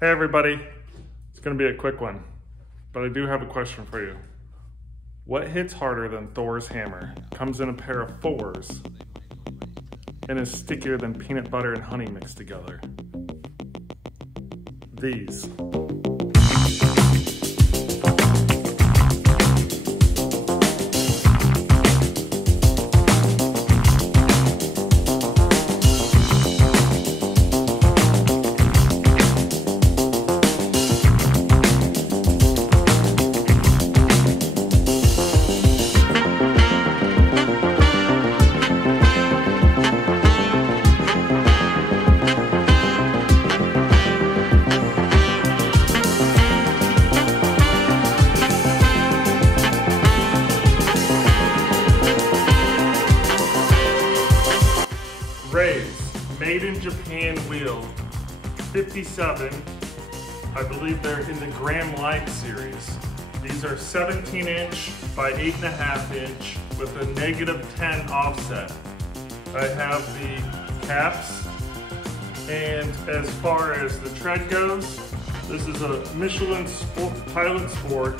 Hey everybody, it's gonna be a quick one, but I do have a question for you. What hits harder than Thor's hammer? Comes in a pair of 4s and is stickier than peanut butter and honey mixed together. These. Made in Japan wheel, 57. I believe they're in the Graham Light series. These are 17" by 8.5" with a -10 offset. I have the caps, and as far as the tread goes, this is a Michelin Pilot Sport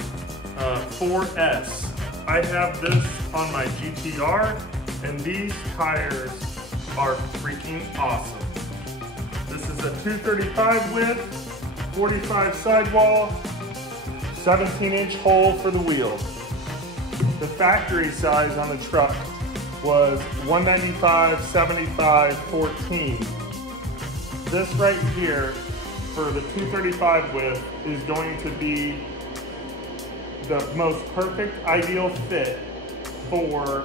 4S. I have this on my GTR, and these tires are freaking awesome. This is a 235 width, 45 sidewall, 17" hole for the wheel. The factory size on the truck was 195, 75, 14. This right here for the 235 width is going to be the most perfect ideal fit for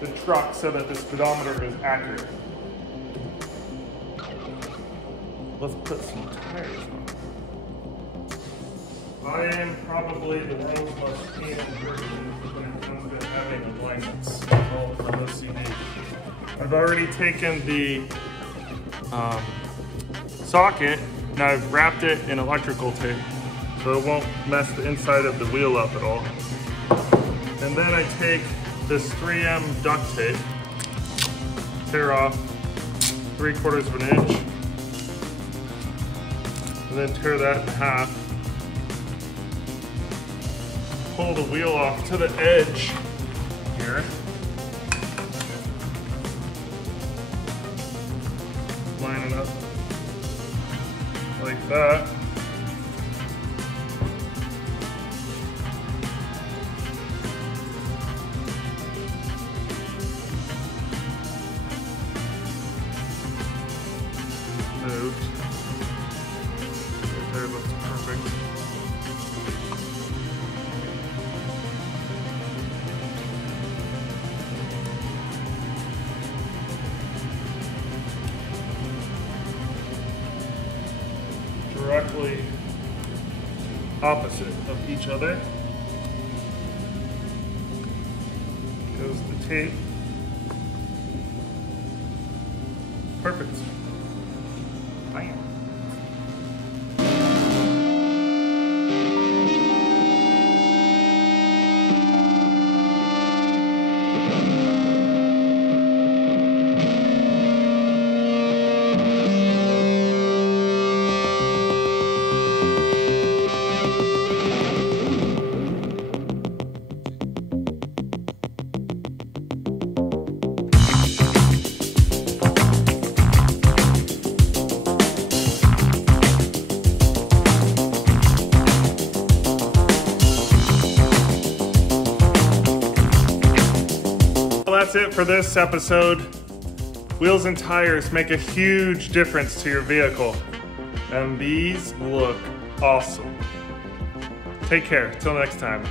the truck so that the speedometer is accurate. Let's put some tires on. I am probably the world's most scanned person when it comes to having alignments on the CD. I've already taken the socket and I've wrapped it in electrical tape so it won't mess the inside of the wheel up at all. And then I take this 3M duct tape, tear off 3/4 inch, and then tear that in half. Pull the wheel off to the edge here. Line it up like that. Moved. Right there looks perfect. Directly opposite of each other goes the tape. Perfect. Bam. That's it for this episode. Wheels and tires make a huge difference to your vehicle, and these look awesome. Take care, till next time.